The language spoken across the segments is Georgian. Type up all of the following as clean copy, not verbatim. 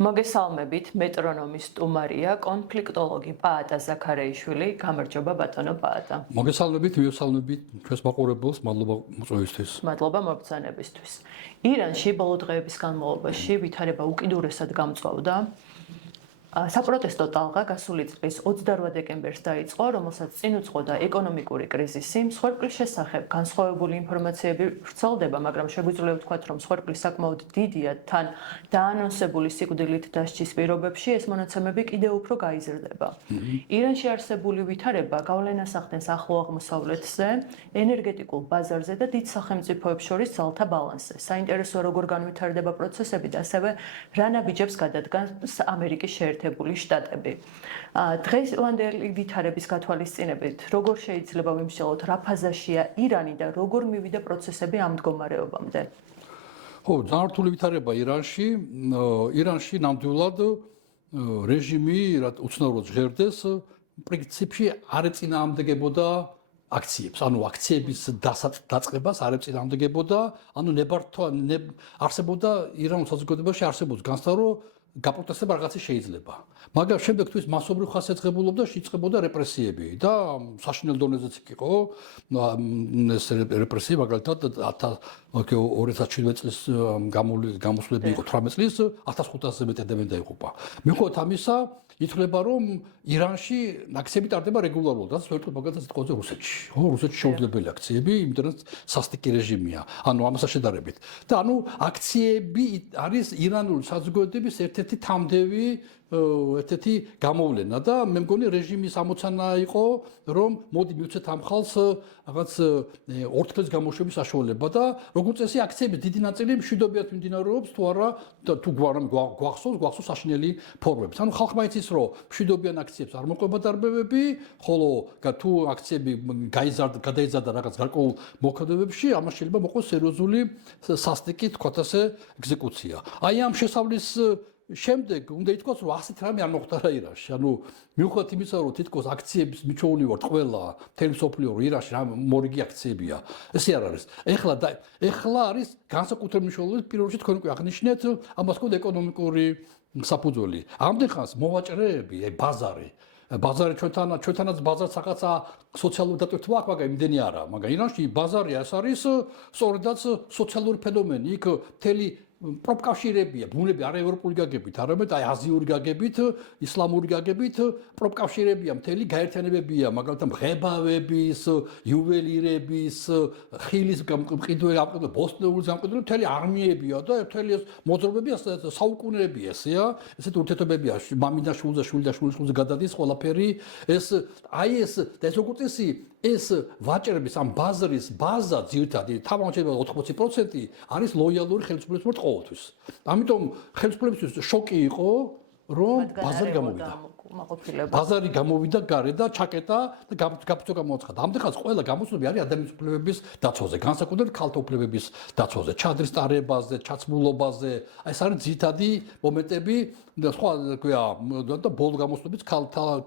მოგესალმებით, მეტრონომის სტუმარია, კონფლიქტოლოგი პაატა ზაქარეიშვილი. გამარჯობა ბატონო პაატა. მოგესალმებით, მივესალმებით ჩვენს მაყურებელს, მადლობა მოწვევისთვის. მადლობა მობრძანებისთვის. ირანში ბოლო დღეების განმავლობაში ვითარება უკიდურესად გამწვავდა. საპროტესტო ტალღა გასული წლის 28 დეკემბერს დაიწყო, რომელსაც წინ უძღოდა ეკონომიკური კრიზისი. მსხვერპლის შესახებ განსხვავებული ინფორმაციები ვრცელდება, მაგრამ შეგვიძლია ვთქვათ, რომ მსხვერპლი საკმაოდ დიდია, თან დაანონსებული სიკვდილით დასჯის პირობებში ეს მონაცემები კიდევ უფრო გაიზრდება. ირანში არსებული ვითარება გავლენას ახდენს ახლო აღმოსავლეთზე, ენერგეტიკულ ბაზარზე და დიდ სახელმწიფოებს შორის ძალთა ბალანსზე. საინტერესოა, როგორ განვითარდება პროცესები და ასევე რა ნაბიჯებს გადადგანს ამერიკის შეერთებული შტატები. დღევანდელი ვითარების გათვალისწინებით, როგორ შეიძლება ვიმსჯელოთ, რა ფაზაშია ირანი და როგორ მივიდა პროცესები ამ მდგომარეობამდე? ხო, ძალიან რთული ვითარება ირანში. ირანში ნამდვილად რეჟიმი, რაც უცნაურად ჟღერდეს, პრინციპში არ ეწინააღმდეგებოდა აქციებს, ანუ აქციების დაწყებას არ ეწინააღმდეგებოდა, ანუ არსებობდა ირანულ საზოგადოებაში არსებობს განცდა, რომ გაპროტესტება რაღაცა შეიძლება. მაგრამ შემდეგ თუ ის მასობრივ ხასიათს ეწყებულობდა, იწყებოდა რეპრესიები და საშინელ დონეზეც იყო ეს რეპრესიები, მაგალითად 2017 წლის გამოსვლები იყო 18 წლის 1500-ზე მეტი ადამიანი დაიღუპა. მიუხედავად ამისა, ითვლება, რომ ირანში აქციები ტარდება რეგულარულად, რაც ვერტყოთ მაგალითად სიტყვაზე რუსეთში. ხო, რუსეთში შეუძლებელი აქციები, იმიტომ რომ სასტიკი რეჟიმია, ანუ ამასთან შედარებით. და ანუ აქციები არის ირანული საზოგადოების ერთ-ერთი თამდევი ერთ-ერთი გამოვლენა და მე მგონი რეჟიმის ამოცანა იყო, რომ მოდი მივცეთ ამ ხალხს რაღაც ორთქლის გამოშვების საშუალება და როგორც წესი აქციების დიდი ნაწილი მშვიდობიათ მიმდინარეობს თუ არა თუ გვახსოვს საშინელი ფორმები. ანუ ხალხმა იცის, რომ მშვიდობიან აქციებს არ მოყვება დარბევები, ხოლო თუ აქციები გადაიზარდა რაღაც გარკვეულ მოქმედებებში, ამას შეიძლება მოყოს სერიოზული სასტიკი, თქვათ ასე, ეგზეკუცია. აი ამ შესავლის შემდეგ უნდა ითქვას, რომ ასეთ რამე არ მოხდა ირანში. ანუ მიუხედავად იმისა, რომ თითქოს აქციების მიჩვეული ვარ ყველა მთელი მსოფლიო, რომ ირანში მორიგი აქციებია. ესე არ არის. ეხლა არის განსაკუთრებული მნიშვნელობით, პირველ რიგში თქვენ უკვე აღნიშნეთ, ამას ყო ეკონომიკური საფუძველი. ამდენ ხანს მოვაჭრეები, ბაზარი ჩვენთანაც ბაზარს რაღაცა სოციალური დატვირთვა აქვს, მაგრამ იმდენი არა. მაგრამ ირანში ბაზარი ეს არის სწორედაც სოციალური ფენომენი. იქ მთელი პროპკავშირებია, ბუნები არა ევროპული გაგებით, არამედ აი აზიური გაგებით, ისლამური გაგებით, პროპკავშირებია, მთელი გაერთიანებებია, მაგალითად მღებავების, იუველირების, ხილის გამყიდველი, ბოსტნეულის გამყიდველი, მთელი არმიებია და მთელი ეს მოძრაობები საუკუნეებია, ესეა, ესეთ ურთიერთობებია, მამიდან შულზე, შულიდან შულზე გადადის ყველაფერი, ეს როგორც წესი ეს ვაჭრების ამ ბაზრის ბაზა ძირითადად თავმოჩენილი 80% არის ლოიალური ხელისუფლების ყოველთვის. ამიტომ ხელისუფლებისთვის შოკი იყო, რომ ბაზარი გამოვიდა. ბაზარი გამოვიდა გარე და ჩაკეტა და გაფიცო გამოაცხადა. ამდენ ხანს ყველა გამოსვლები არის ადამიანის უფლებების დაცვაზე, განსაკუთრებით ქალთა უფლებების დაცვაზე, ჩადრის ტარებაზე, ჩაცმულობაზე. აი ეს არის ძირითადი მომენტები და სხვა და ბოლო გამოსვლებიც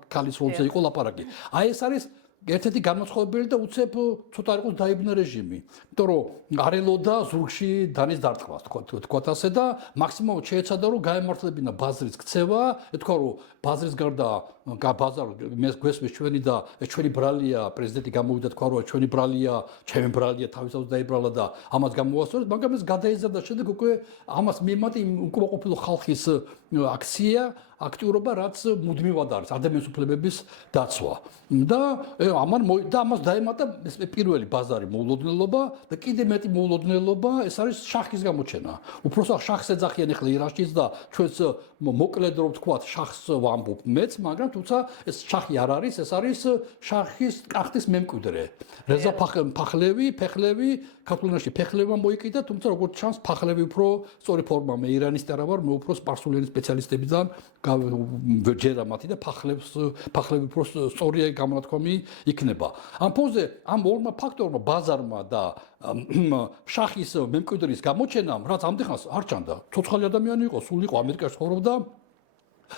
ქალის როლზე იყო ლაპარაკი. აი ეს არის ერთ-ერთი განმაცხადებელი და უცებ ცოტა არ იყოს დაიბნა რეჟიმი. იმიტომ რომ არ ელოდა ზურგში დანის დარტყმას, თქვათ ასე და მაქსიმალურად შეეცადა რომ გაემართლებინა ბაზრის ქცევა, ეთქვა რომ ბაზრის გარდა გვესმის ჩვენი და ჩვენი ბრალია, პრეზიდენტი გამოვიდა თქვა რომ ჩვენი ბრალია, ჩემი ბრალია თავისთავად დაიბრალა და ამას გამოასწორეს, მაგრამ ეს გადაიზარდა შემდეგ უკვე ამას მიემატა უკმაყოფილო ხალხის აქცია, აქტიურობა, რაც მუდმივად არის ადამიანის უფლებების დაცვა. და ამას დაემატა ეს პირველი ბაზარი მოულოდნელობა და კიდე მეტი მოულოდნელობა ეს არის შახის გამოჩენა. უпроსტად შახს ეძახიან ახლა ირანშიც და ჩვენს მოკლედ რომ ვთქვათ შახს ვამბობ მეც, მაგრამ თუმცა ეს შახი არ არის, ეს არის შახის ტახტის მემკვიდრე. რეზა ფეხლევი, ქართულენაში ფეხლევმა მოიკიდა, თუმცა როგორც ჩანს ფეხლევი უფრო სწორი ფორმა. მე ირანისტი არა ვარ, მე უფრო სპარსულენის სპეციალისტებიდან ჯერა მათი და ფეხლევი უფრო სწორი გამონათქვამი იქნება. ამ ფონზე ამ ორმა ფაქტორმა, ბაზარმა და შახის მემკვიდრის გამოჩენამ, რაც ამდენ ხანს არ ჩანდა. ცოცხალი ადამიანი იყო, სულ იყო ამერიკაში ცხოვრობდა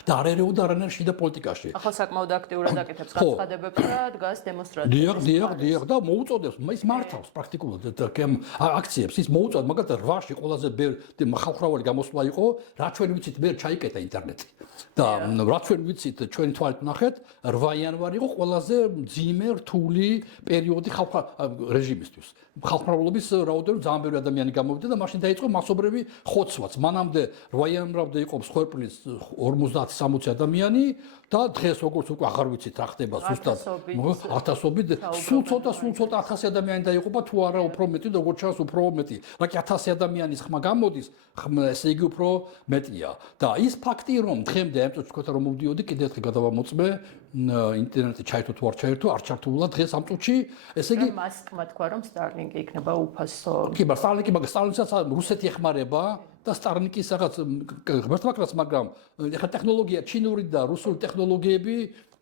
და არ ერეოდა არანაირ შიდა პოლიტიკაში. ახლა საკმაოდ აქტიურად აკეთებს განცხადებებს და დგას დემონსტრაციებს. დიახ და მოუწოდებს, ის მართავს პრაქტიკულად აქციებს, ის მოუწოდ, მაგალითად 8-ში ყველაზე ბევრი ხალხმრავალი გამოსვლა იყო, რა ჩვენ ვიცით, მე ჩაიკეტა ინტერნეტი. და რა ჩვენ ვიცით, ჩვენი თვალით ნახეთ, 8 იანვარი იყო ყველაზე მძიმე რთული პერიოდი რეჟიმისთვის. ხალხმრავლობის რაოდენობა ძალიან ბევრი ადამიანი გამოვიდა და მაშინ დაიწყო მასობრივი ხოცვაც. მანამდე 8 იანვრამდე იყო მსხვერპლის 50-60 ადამიანი და დღეს როგორც უკვე აღარ ვიცით რა ხდება ზუსტად ათასობით სულ ცოტა 1000 ადამიანი დაიღუპა თუ არა უფრო მეტი და როგორც ჩანს უფრო მეტი რა კი 1000 ადამიანის ხმა გამოდის ესე იგი უფრო მეტია და ის ფაქტი რომ დღემდე ამ წუთს თქვა რომ მოვდიოდი კიდევ ერთხელ გადავამოწმე ინტერნეტი ჩაერთო თუ არ ჩაერთო არ ჩართულა დღეს ამ წუთში ესე იგი მასკმა თქვა რომ სტარლინგი იქნება უფასო კი სტარლინგისაც რუსეთი ეხმარება და სტარლინგის რაღაც ღმერთმაკრას მაგრამ ეხლა ტექნოლოგია ჩინური და რუსული ტექნოლოგიები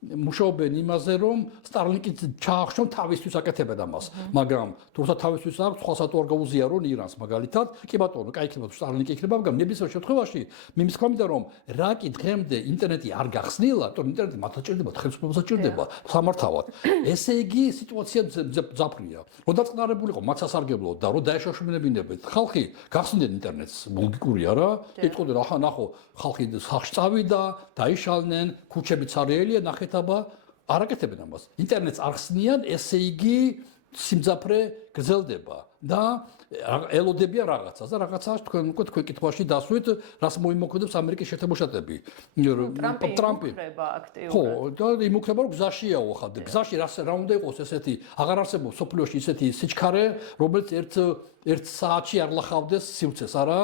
მუშაობენ იმაზე რომ სტარლინგი ჩაახშონ თავისთვის აკეთებენ ამას მაგრამ თუმცა თავისთვის აქვს სხვა სათუ არ გაუზიარონ ირანს მაგალითად კი ბატონო კაი იქნება თუ სტარლინგი იქნება მაგრამ ნებისმიერ შემთხვევაში მიმის ქვამიდა რომ რა კი დღემდე ინტერნეტი არ გახსნილა თორემ ინტერნეტი მათ აჭირდება ხელისუფლებას აჭირდება სამართავად ესე იგი სიტუაცია ძაფრია რომ დაწყნარებულიყო მათ სასარგებლოდ და რომ დაეშოშმინებინებენ ხალხი გახსნდნენ ინტერნეტს ლოგიკურია რა იტყოდნენ ახლა ნახო ხალხი სახში წავიდა დაიშალნენ ქუჩები ცარიელია ნახეთ აბა არ აკეთებენ ამას ინტერნეტს არ ხსნიან ესე იგი სიმძაფრე გრძელდება და ელოდებიან რაღაცას და რაღაცას თქვენ კითხვაში დასვით რას მოიმოქმედებს ამერიკის შეერთებული შტატები ტრამპი ხო და იმუქრება რომ გზაშიაო ახლა გზაში რა უნდა იყოს ესეთი აღარ არსებობს სოფლიოში ესეთი სიჩქარე რომელიც ერთ საათში არ ლახავდეს სივრცეს არა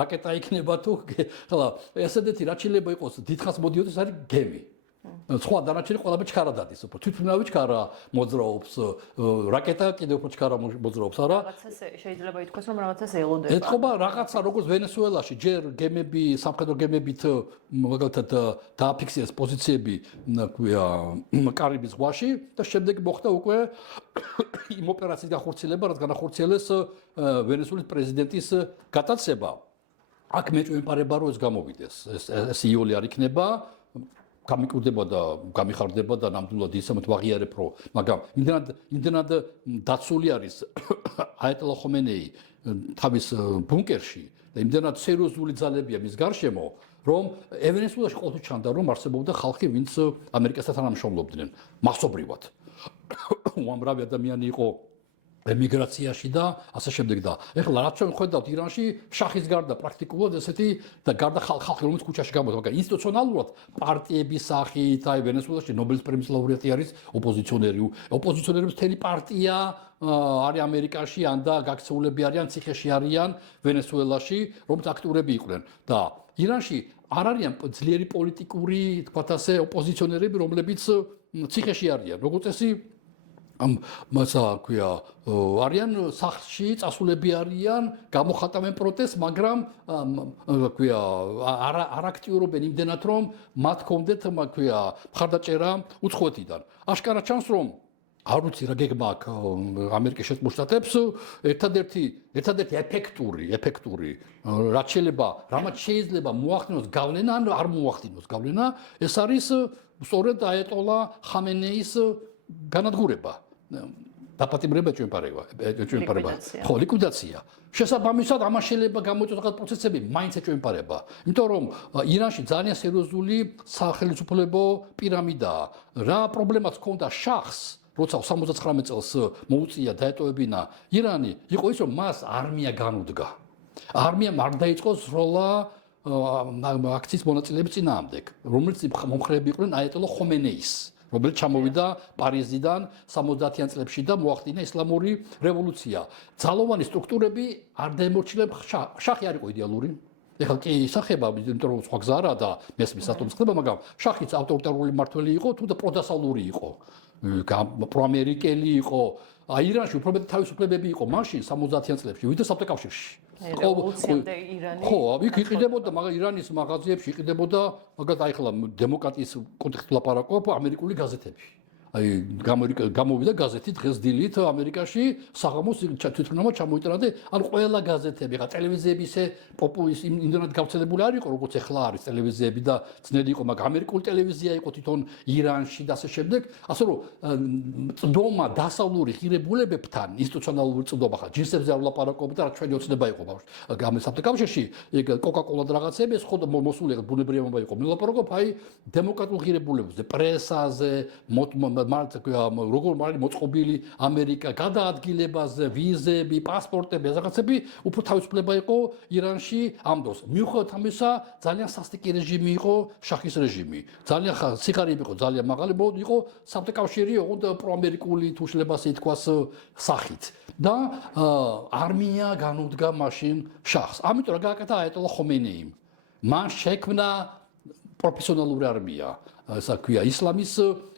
რაკეტა იქნება თუ ხლა ესეთი რაც შეიძლება იყოს დიდხანს მოდიოდეს არის გემი სხვა დანარჩენი ყველაფერი ჩქარა დადის უფრო თვითმფრინავი ჩქარა მოძრაობს რაკეტა კიდევ უფრო ჩქარა მოძრაობს არა რაღაცას შეიძლება ითქვას რომ რაღაცას ელოდება ეთყობა რაღაცა როგორც ვენესუელაში ჯერ გემები სამხედრო გემებით მაგალითად დააფიქსირეს პოზიციები ქვია კარიბის ზღვაში და შემდეგ მოხდა უკვე იმ ოპერაციის განხორციელება რაც განახორციელეს ვენესუელის პრეზიდენტის გატაცება აქ მეჭვემპარება რომ ეს გამოვიდეს ეს იოლი არ იქნება გამიკვირდება და გამიხარდება და ნამდვილად ისე ვაღიარებ რომ მაგრამ იმდენად დაცული არის აიატოლა ხომენეი თავის ბუნკერში და იმდენად სერიოზული ძალებია მის გარშემო რომ ვენესუელაში ყოველთვის ჩანდა რომ არსებობდა ხალხი ვინც ამერიკასთან თანამშრომლობდნენ მასობრივად უამრავი ადამიანი იყო ემიგრაციაში და ასე შემდეგ და ეხლა რაც ჩვენ ხედავთ ირანში შახის გარდა პრაქტიკულად ესეთი და გარდა ხალხი რომელიც ქუჩაში გამოდის მაგრამ ინსტიტუციონალურად პარტიების სახით აი ვენესუელაში ნობელის პრემიის ლაურეატი არის ოპოზიციონერების მთელი პარტია არის ამერიკაში ან და გაქცეულები არიან ციხეში არიან ვენესუელაში რომელიც აქტიურები იყვნენ და ირანში არ არიან ძლიერი პოლიტიკური თქვათ ასე ოპოზიციონერები რომლებიც ციხეში არიან როგორც წესი მასა ქვია არიან სახლში წასულები არიან გამოხატავენ პროტესტს მაგრამ ქვია არ აქტიურობენ იმდენად რომ მათ ჰქონდეთ ქვია მხარდაჭერა უცხოეთიდან აშკარა ჩანს რომ არ ვიცი რა გეგმა აქვს ამერიკის შეერთებულ შტატებს ერთადერთი ეფექტური რაც შეიძლება მოახდინოს გავლენა ან არ მოახდინოს გავლენა ეს არის სწორედ აიატოლა ხამენეის განადგურება დაპატიმრება ჩვენპარება ხო ლიკვიდაცია შესაბამისად ამას შეიძლება გამოიწვიოს რაღაც პროცესები მაინც ჩვენპარება იმიტომ რომ ირანში ძალიან სერიოზული სახელმწიფო პირამიდაა რა პრობლემაც ჰქონდა შახს როცა 79 წელს მოუწია დაეტოვებინა ირანი იყო ის რომ მას არმია განუდგა არმიამ არ დაიწყო სროლა აქციის მონაწილეების წინააღმდეგ რომელიც მომხრეები იყვნენ აიატოლა ხომენეის რომელიც ჩამოვიდა პარიზიდან 70-იან წლებში და მოახდინა ისლამური რევოლუცია. ძალოვანი სტრუქტურები არ დაემორჩილებ შახი არ იყო იდეალური. ეხლა კი ისახება, იმიტომ რომ სხვა გზა არა და მესმის ატომის ხდება, მაგრამ შახიც ავტორიტარული მმართველი იყო, თუ და პროდასავლური იყო. პროამერიკელი იყო. ირანში უფრო მეტი თავისუფლებები იყო მაშინ 70-იან წლებში, ვიდრე საბჭოთა რევოლუციამდე ირანი ხო, იქ იყიდებოდა, მაგრამ ირანის მაღაზიებში იყიდებოდა, მაგალითად, აი ხლა დემოკრატიის კონტექსტში ლაპარაკობ, ამერიკული გაზეთები. აი გამოვიდა გაზეთი დღეს დილით ამერიკაში საღამოს თვითონმა ჩამოიტანა და ანუ ყველა გაზეთები ხა ტელევიზიები ისე პოპულის იმდენად გავრცელებული არ იყო როგორც ახლა არის ტელევიზიები და ძნელი იყო მაგრამ ამერიკული ტელევიზია იყო თვითონ ირანში და ასე შემდეგ ასე რომ წვდომა დასავლური ღირებულებებთან ინსტიტუციონალური წვდომა ხა ჯინსებზე არ ვლაპარაკობ და რა ჩვენი ოცნება იყო გამოსაბჭოთა კავშირში ეგ კოკა-კოლა და რაღაცები ეს ხოდა მოსული ბუნებრივობა იყო ვლაპარაკობ აი დემოკრატიულ ღირებულებებზე პრესაზე როგორ მოწყობილი ამერიკა გადაადგილებაზე ვიზები პასპორტები რაღაცები უფრო თავისუფლება იყო ირანში ამ დროს მიუხედავად ამისა ძალიან სასტიკი რეჟიმი იყო შაჰის რეჟიმი ძალიან სიხარები იყო ძალიან მაღალი იყო საბჭოთა კავშირი ოღონდ პროამერიკული თუ შეიძლება ასე ითქვას სახით და არმია განუდგა მაშინ შაჰს ამიტომ რა გააკეთა აიატოლა ხომეინიმ მან შექმნა პროფესიონალური არმია ესა ქვია ისლამის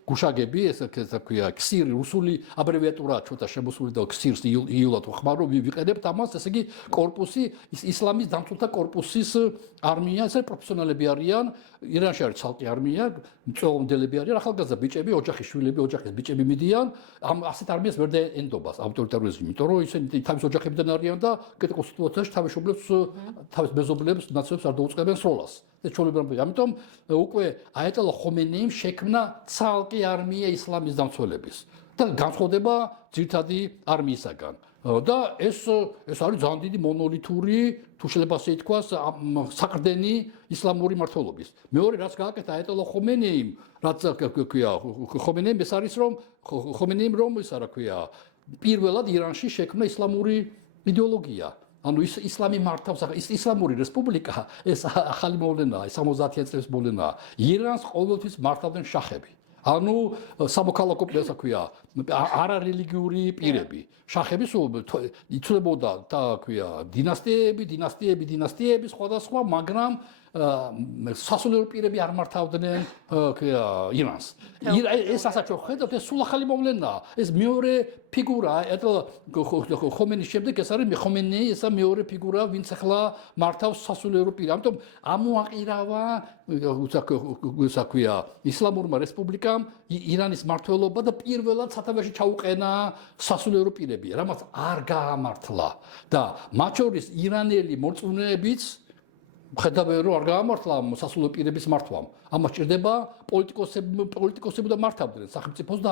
გუშაგები ესა ქვია ქსირი რუსული აბრევიატურაა ჩვენთან შემოსული და ქსირს იულად ხმარო ვიყენებთ ამას ესე იგი კორპუსი ისლამის დამცველთა კორპუსის არმია ესე პროფესიონალები არიან ირანში არის ცალკე არმია მწვეულმდელები არიან ახალგაზრდა ბიჭები ოჯახის შვილები ოჯახის ბიჭები მიდიან ამ ასეთ არმიას ვერ დაენდობას ავტორიტარული რეჟიმი იმიტომ რომ ისინი თავის ოჯახებიდან არიან და კონსტიტუციაში თავის მეზობლებს ნაციებს არ დაუწყებენ სროლას ამიტომ უკვე აიატოლა ხომეინიმ შექმნა ცალკე არმია ისლამის დამცველების და განსხვავდება ძირითადი არმიისაგან და ეს არის ძალიან დიდი მონოლითური თუ შეიძლება ასე ითქვას საყრდენი ისლამური მართლობის მეორე რაც გააკეთა აიატოლა ხომეინიმ რაც ქვია ხომეინიმ ეს არის რომ ხომეინიმ რომ ისა რა ქვია პირველად ირანში შექმნა ისლამური იდეოლოგია ანუ ისლამი მართავს ისლამური რესპუბლიკა ეს ახალი მოვლენაა 70-იან წლების მოვლენაა ირანს ყოველთვის მართავდნენ შახები ანუ სამოქალაქო ესა ქვია არარელიგიური პირები შახები იცვლებოდა და ქვია დინასტიები სხვადასხვა მაგრამ სასულიერო პირები არ მართავდნენ ირანს ეს ასაჩო ხედავთ ეს სულ ახალი მოვლენაა ეს მეორე ფიგურა ხომეინის შემდეგ ეს არის ხომეინი ესა მეორე ფიგურა ვინც ახლა მართავს სასულიერო პირს ამიტომ ამოაყირავა ესა ქვია ისლამურმა რესპუბლიკამ ირანის მმართველობა და პირველად სათავეში ჩაუყენა სასულიერო პირები რამაც არ გაამართლა და მათ შორის ირანელი მორწმუნეებიც ხედავენ რომ არ გაამართლა სასულიერო პირების მართვამ ამას ჭირდება პოლიტიკოსები და მართავდნენ სახელმწიფოს და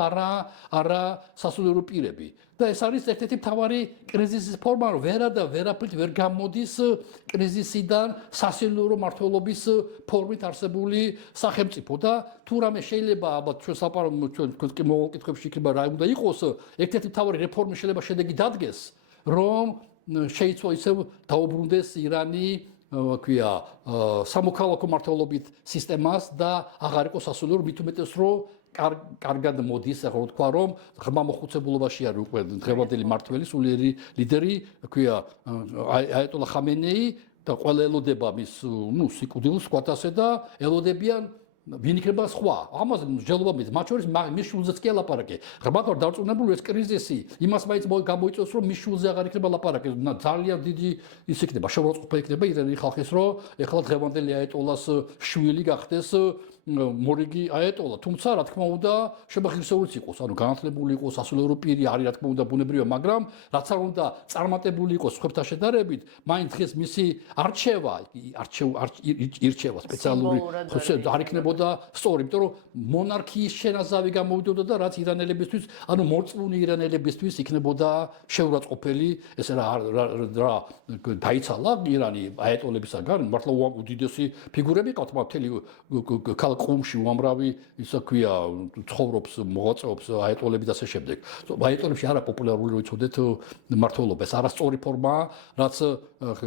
არა სასულიერო პირები და ეს არის ერთ-ერთი მთავარი კრიზისის ფორმა რომ ვერაფრით ვერ გამოდის კრიზისიდან სასულიერო მართლობის ფორმით არსებული სახელმწიფო და თუ რამე შეიძლება ალბათ ჩვენ საპარლამენტო მოვალ კითხვებში იქნება რა უნდა იყოს ერთ-ერთი მთავარი რეფორმი შეიძლება შედეგი დადგეს რომ შეიცვალა ისევ დაუბრუნდეს ირანი ქვია სამოქალაქო მართლობით სისტემას და აღარ იყოს სასულიერო მით უმეტეს რომ კარგად მოდის ახლა თქვა რომ ღრმა მოხუცებულობაში არის უკვე დღევანდელი მართველი სულიერი ლიდერი ქვია აიატოლა ხომეინი და ყველა ელოდება მის სიკვდილს სხვათასე და ელოდებიან ვინ იქნება სხვა ამაზე მსჯელობა მის მათ შორის მის შულზეც კი ლაპარაკი ღრმად ვარ დარწმუნებული ეს კრიზისი იმას მაინც გამოიწვევს რომ მის შულზე აღარ იქნება ლაპარაკი ძალიან დიდი ის იქნება შეურაცხყოფა იქნება ირანული ხალხის რომ ეხლა დღევანდელი აიატოლას შვილი გახდეს მორიგი აიატოლა თუმცა რა თქმა უნდა შემახირსეულიც იყოს ანუ განათლებული იყოს სასულიერო პირი არის რა თქმა უნდა ბუნებრივია მაგრამ რაც არ უნდა წარმატებული იყოს სხვებთან შედარებით მაინც დღეს მისი ირჩევა სპეციალური არ იქნებოდა სწორი იმიტომ რომ მონარქიის შენაზავი გამოვიდოდა და რაც ირანელებისთვის ანუ მორწმუნე ირანელებისთვის იქნებოდა შეურაცხყოფელი ესე რა დაიცალა ირანი აიატოლებისაგან მართლა უდიდესი ფიგურები ყავთ მთელი ყუმში უამრავი ისა ქვია ცხოვრობს მოღვაწეობს აიატოლები და ასე შემდეგ აიატოლებში არა პოპულარული რო იცოდეთ მართლობა ეს არასწორი ფორმაა რაც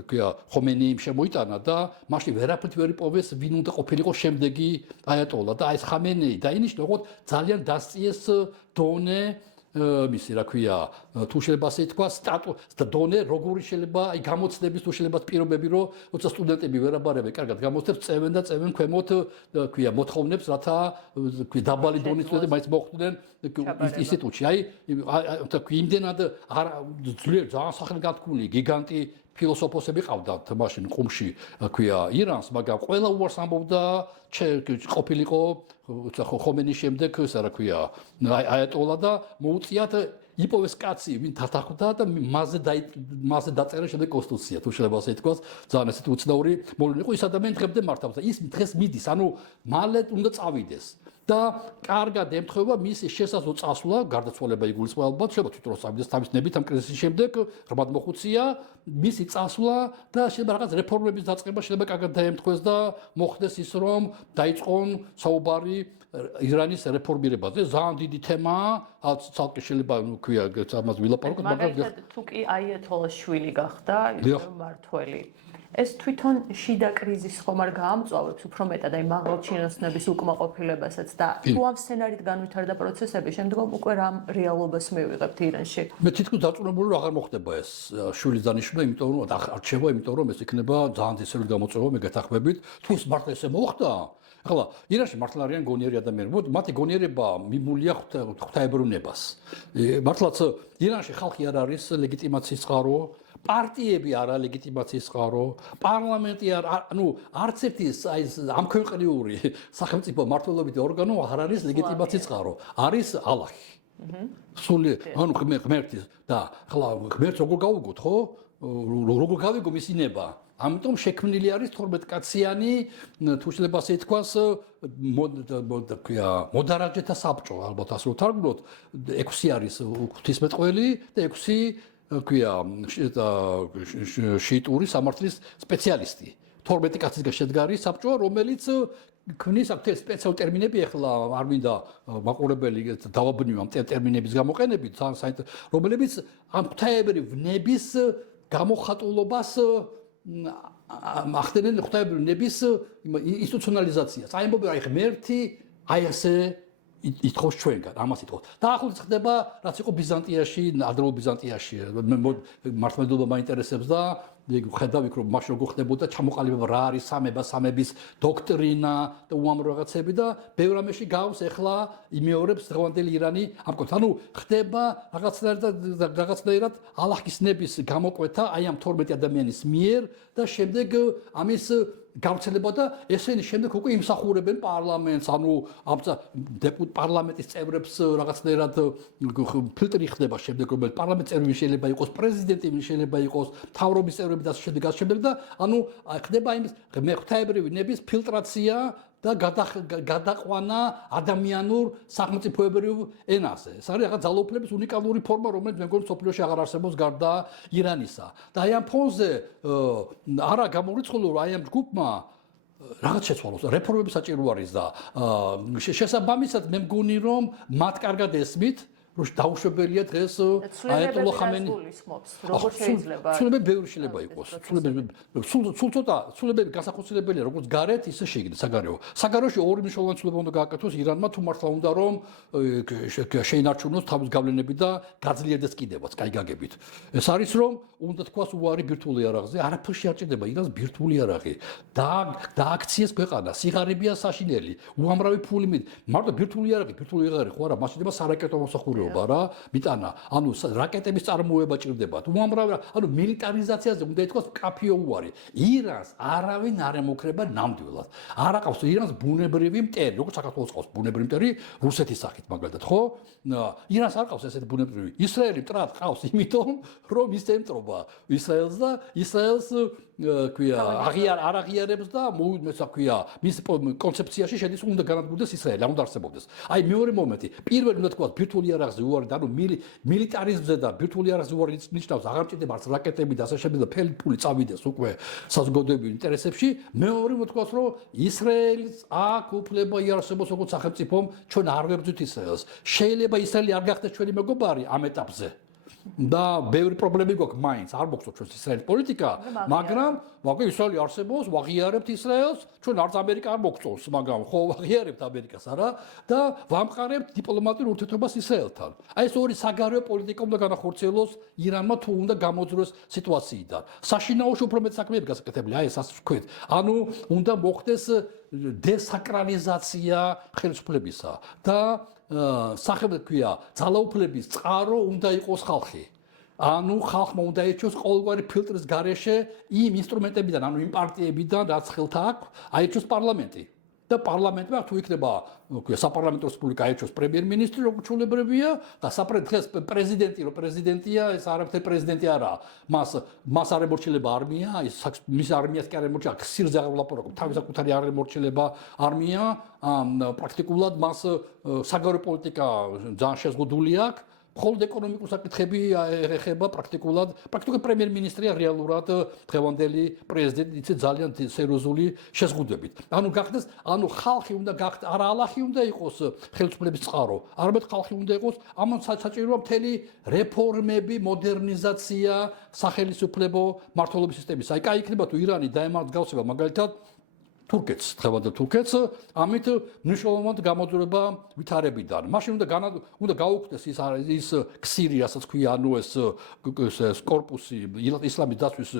ქვია ხომეინიმ შემოიტანა და მაშინ ვერაფრით ვერ იპოვეს ვინ უნდა ყოფილიყო შემდეგი აიატოლა და ეს ხომეინი დაინიშნა როგორც ძალიან დასწიეს დონე მისი რა ქვია თუ შეიძლება ასე ითქვას სტატუს და დონე როგორი შეიძლება აი გამოცდების თუ შეიძლება პირობები რომ როცა სტუდენტები ვერ აბარებენ კარგად გამოცდებს წევენ ქვემოთ ქვია მოთხოვნებს რათა ქვია დაბალი დონის სტუდენტები მაინც მოხვდნენ ინსტიტუტში აი იმდენად ძალიან სახელგანთქმული გიგანტი ფილოსოფოსები ყავდათ მაშინ ყუმში, ქვია ირანს, მაგრამ ყველა უარს ამბობდა ყოფილიყო ხომენის შემდეგ, რა ქვია, აიატოლა და მოუწიათ იპოვეს კაცი, ვინ თათახვდა და მასზე დაწერა შემდეგ კონსტიტუცია, თუ შეიძლება ასე ითქვას, ძალიან ესეთი უცნაური მოვლენა იყო, ის ადამიანი დღემდე მართავს და ის დღეს მიდის, ანუ მალე უნდა წავიდეს. და კარგად ემთხვევა მის შესაძლო წასვლა, გარდაცვალება იგულისხმება ალბათ, შეიძლება თვითონ წავიდეს თავის ნებით ამ კრიზისის შემდეგ, ღრმად მოხუცია, მისი წასვლა და შეიძლება რაღაც რეფორმების დაწყება შეიძლება კარგად დაემთხვეს და მოხდეს ის, რომ დაიწყონ საუბარი ირანის რეფორმირებაზე. ძალიან დიდი თემაა, ცალკე შეიძლება ქვია ამას ვილაპარაკოთ, მაგრამ თუ კი აიათოლას შვილი გახდა მმართველი. ეს თვითონ შიდა კრიზისს ხომ არ გაამწვავებს უფრო მეტად აი მაღალ ჩინოსნების უკმაყოფილებასაც და თუ ამ სცენარით განვითარდა პროცესები, შემდგომ უკვე რამ რეალობას მივიღებთ ირანში? მე თითქოს დარწმუნებული ვარ, აღარ მოხდება ეს შვილის დანიშვნა, იმიტომ რომ არჩევა, იმიტომ რომ ეს იქნება ძალიან ძირითადი გამოწვევა მე გეთანხმებით. თუ ეს მართლა ესე მოხდა, ახლა ირანში მართლა არიან გონიერი ადამიანები, მათი გონიერება მიმულია ღვთაებრუნებას. მართლაც ირანში ხალხი არ არის ლეგიტიმაციის წყარო, პარტიები არა ლეგიტიმაციის წყარო, პარლამენტი ანუ არც ერთი ამ ქვეყნიური სახელმწიფო მმართველობითი ორგანო არ არის ლეგიტიმაციის წყარო, არის ალაჰი. სული ანუ ღმერთი და ახლა ღმერთს როგორ გავუგოთ, ხო? როგორ გავიგო მისი ნება? ამიტომ შექმნილი არის 12 კაციანი, თუ შეიძლება ასე ითქვას, მოდარაჯეთა საბჭო, ალბათ ასე ვთარგმნოთ, 6 არის ღვთისმეტყველი და 6 ქვია შიიტური სამართლის სპეციალისტი. 12 კაცისგან შედგარი საბჭო, რომელიც ქმნის აქ სპეციალურ ტერმინები, ახლა არ მინდა მაყურებელი დავაბნიო ამ ტერმინების გამოყენებით, რომლებიც ამ ღვთაებრივ ნების გამოხატულობას ახდენენ ღვთაებრივ ნების ინსტიტუციონალიზაციას. აიმბობენ აი ღმერთი, აი ასე ითხოვს ჩვენგან, ამას ითხოვს. და ახლაც ხდება, რაც იყო ბიზანტიაში, ადრეულ ბიზანტიაში. მართლმადიდებლობა მაინტერესებს და ხედავ იქ რომ მაშინ როგორ ხდებოდა ჩამოყალიბება რა არის სამება, სამების დოქტრინა და უამრავ რაღაცები და ბევრ ამაში გავს ახლა იმეორებს დღევანდელი ირანი ამ კონტექსტში. ანუ ხდება რაღაცნაირად ალაჰის ნების გამოკვეთა აი ამ 12 ადამიანის მიერ და შემდეგ ამის გავრცელება და ესენი შემდეგ უკვე იმსახურებენ პარლამენტს, ანუ ამ პარლამენტის წევრებს რაღაცნაირად ფილტრი ხდება შემდეგ, რომელიც პარლამენტის წევრი შეიძლება იყოს, პრეზიდენტი შეიძლება იყოს, მთავრობის წევრები და შემდეგ და ანუ ხდება იმის ღვთაებრივი ნების ფილტრაცია და გადაყვანა ადამიანურ სახელმწიფოებრივ ენაზე. ეს არის რაღაც ძალაუფლების უნიკალური ფორმა, რომელიც მე მგონი სოფლიოში აღარ არსებობს გარდა ირანისა. და აი ამ ფონზე არა გამორიცხული რომ აი ამ ჯგუფმა რაღაც შეცვალოს, რეფორმები საჭირო არის და შესაბამისად მე მგონი რომ მათ კარგად ესმით რომ დაუშვებელია დღეს აიატოლა ხამენი. როგორ შეიძლება? ცულებები ბევრი შეიძლება იყოს. ცულებები განსახორციელებელია როგორც გარეთ, ისე შიგნით, საგარეო. საგარეოში ორი მნიშვნელოვანი ცულება უნდა გააკეთოს ირანმა, თუ მართლა უნდა რომ შეინარჩუნოს თავის გავლენები და გაძლიერდეს კიდევაც, კაი გაგებით. ეს არის რომ უნდა თქვას უარი ბირთვული იარაღზე, არაფერში არ ჭირდება ირანს ბირთვული იარაღი. დააქციეს ქვეყანა, სიღარიბეა საშინელი, უამრავი ფული მარტო ბირთვული იარაღი ხო არა, მას შეიძლება სარაკეტო მოსახურება რა, მიტანა, ანუ რაკეტების წარმოება ჭირდებათ. უამრავი, ანუ მილიტარიზაციაზე უნდა ითქვას კაფიო უარი. ირანს არავინ არ ემუქრება ნამდვილად. არ აყავს ირანს ბუნებრივი მტერი, როგორც საქართველოს ყავს ბუნებრივი მტერი რუსეთის სახით მაგალითად, ხო? ირანს არ ყავს ესეთი ბუნებრივი. ისრაელი მტრად ყავს, იმიტომ რომ ის ემტრობა ისრაელს და ისრაელს ქვია არ აღიარებს და მოუწმესა ქვია მის კონცეფციაში შედის უნდა განადგურდეს ისრაელი, არ უნდა არსებობდეს. აი მეორე მომენტი, პირველი უნდა თქვა ბირთვული იარაღზე უარი და ანუ მილიტარიზმზე და ბირთვული იარაღზე უარი ნიშნავს აღარ ჭირდება არც რაკეტები და ასე შემდეგ და ფელი ფული წავიდეს უკვე საზოგადოებრივ ინტერესებში. მეორე უნდა თქვა რომ ისრაელს აქ უფლება იარსებოს როგორც სახელმწიფომ, ჩვენ არ ვებრძვით ისრაელს. შეიძლება ისრაელი არ გახდეს ჩვენი მეგობარი ამ ეტაპზე. და ბევრი პრობლემები გვაქვს მაინც, არ მოგწონს ჩვენს ისრაელის პოლიტიკა, მაგრამ ისრაელი არსებობს, ვაღიარებთ ისრაელს, ჩვენ არც ამერიკა არ მოგწონს, მაგრამ ხო ვაღიარებთ ამერიკას, არა? და ვამყარებთ დიპლომატიურ ურთიერთობას ისრაელთან. აი ეს ორი საგარეო პოლიტიკა უნდა განახორციელოს ირანმა თუ უნდა გამოძროს სიტუაციიდან. საშინაოში უფრო მეტ საქმეები გასაკეთებული, აი ეს ასე ვქვით. ანუ უნდა მოხდეს დესაკრალიზაცია ხელისუფლებისა და სახელმწიფო ძალაუფლების წყარო უნდა იყოს ხალხი. ანუ ხალხმა უნდა ეჩვენოს ყოველგვარი ფილტრის გარეშე იმ ინსტრუმენტებიდან, ანუ იმ პარტიებიდან, რაც ხელთ აქვს, აეჩვენოს პარლამენტი. და პარლამენტმა თუ იქნება, საპარლამენტო რესპუბლიკა აეჩვენოს პრემიერ-მინისტრი, როგორც ჩვეულებრივია, და დღეს პრეზიდენტი, რომ პრეზიდენტია, ეს არაფერი პრეზიდენტი არაა. მას არ ემორჩილება არმია, მის არმიას კი არ ემორჩილება, ქსირზე აღარ ვლაპარაკობ, თავის საკუთარი არ ემორჩილება არმია, პრაქტიკულად მას საგარეო პოლიტიკა ძალიან შეზღუდული აქვს. მხოლოდ ეკონომიკურ საკითხები ეხება პრაქტიკულად პრემიერ-მინისტრია რეალურად დღევანდელი პრეზიდენტი იცი ძალიან სერიოზული შეზღუდვებით. ანუ ხალხი უნდა გახდეს, არა ალახი უნდა იყოს ხელისუფლების წყარო, არამედ ხალხი უნდა იყოს, ამან საჭიროა მთელი რეფორმები, მოდერნიზაცია სახელმწიფო მართლობის სისტემის. აი იქნება თუ ირანი დაემარცხება მაგალითად თურქეთს, დღევანდელ თურქეთს, ამით მნიშვნელოვნად გამოძვრება ვითარებიდან. მაშინ უნდა გაუქმდეს ის ქსირი, რასაც ქვია, ანუ ეს კორპუსი, ისლამის დაცვის